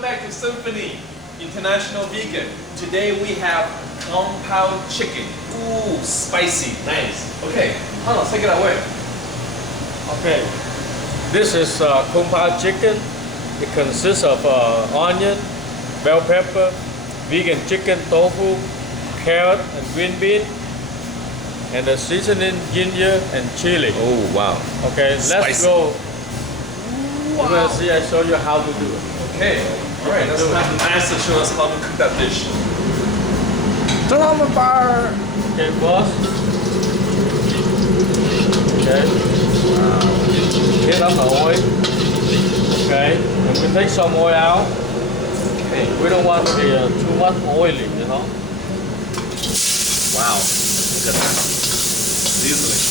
welcome back to Symphony International Vegan. Today we have Pao Chicken. Ooh, spicy, nice. Okay, Hannah, take it away. Okay, this is Pao Chicken. It consists of onion, bell pepper, vegan chicken, tofu, carrot, and green bean, and the seasoning ginger and chili. Oh wow. Okay, let's Spicy. go. Wow. You're gonna see. I show you how to do it. Okay, all right. Let's have the master show us how to cook that dish. Turn on the fire. Okay, boss. Okay. Heat up the oil. Okay, and we take some oil out. Okay. We don't want to be too much oily, you know. Wow. Look at that. Sizzling.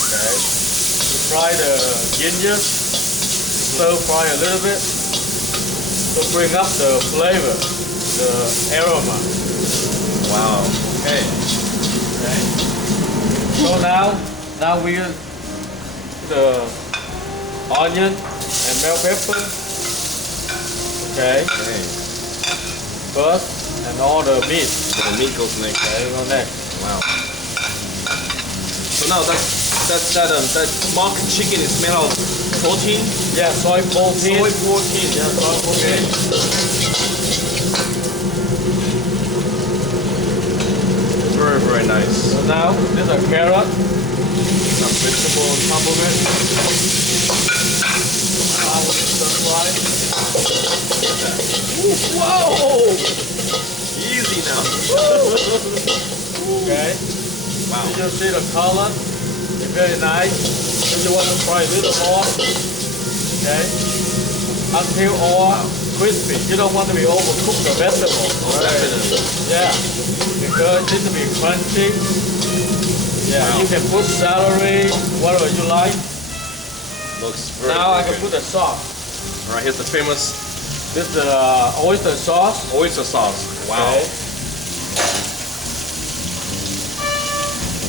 Okay. We fry the ginger. Stir fry a little bit to bring up the flavor, the aroma. Wow. Okay. Okay. So now we put the onion and bell pepper. Okay. Okay. First, and all the meat. So the meat goes next. Okay, go next. Wow. So now that mock chicken is made of protein. Yeah, soy protein. Soy protein. Yeah, soy protein. Very, very nice. So now there's a carrot. Some vegetable on top of it. Now we stir fry. Whoa! Easy now. Okay. Wow. You see the color? It's very nice. If you want to fry a little more, okay, until all crispy. You don't want to be overcooked the vegetable. Definitely. Yeah, because it needs to be crunchy. Yeah, Wow. you can put celery, whatever you like. Looks very, Now I very can good. put the sauce. All right, here's the famous This is the oyster sauce. oyster sauce. Wow. Okay.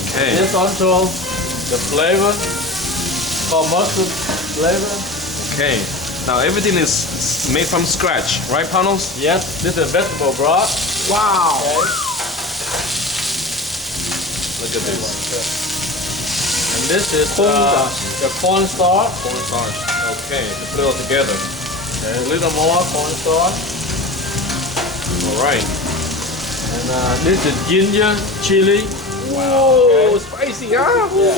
Okay. This also the flavor, called mustard flavor. Okay. Now everything is made from scratch, right, Panos? Yes, this is vegetable broth. Wow. Okay. Look at this. And this is the cornstarch. Cornstarch. Okay. To put it all together. Okay, a little more cornstarch. All right. And this is ginger, chili. Whoa! Okay. Spicy, huh? Yeah.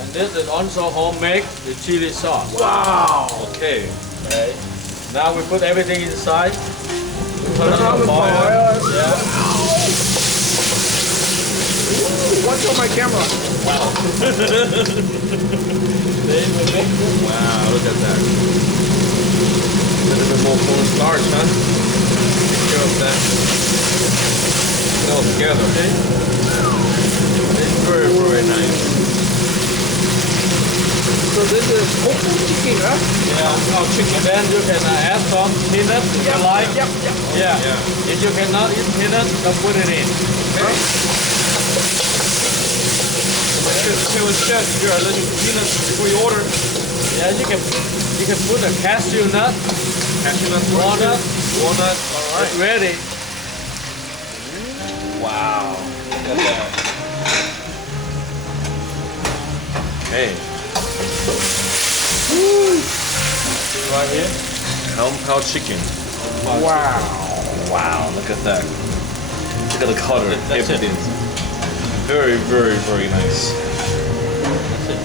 And this is also homemade, the chili sauce. Wow. Okay. Okay. Now we put everything inside. Turn on the fire. fire. Yeah. Watch on my camera. Wow. Wow, look at that. A little bit more cornstarch, huh? Take care of that. Put it all together. Okay. It's very, very nice. So this is tofu chicken, huh? Yeah. Oh, chicken. And then you can add some peanuts if you like. Yep. Yeah. Yeah. If you cannot eat peanuts, don't put it in. Okay. Okay, with chef, you're allergic to peanuts before you order. Yeah, you can put a cashew nut, Cashew nuts, walnut. Walnut, all It's right. ready. Wow, look at that. Hey. Right here. Pao Chicken. Wow. Wow, look at that. Look at the color. That's it. Everything. Very, very, very nice. That's it.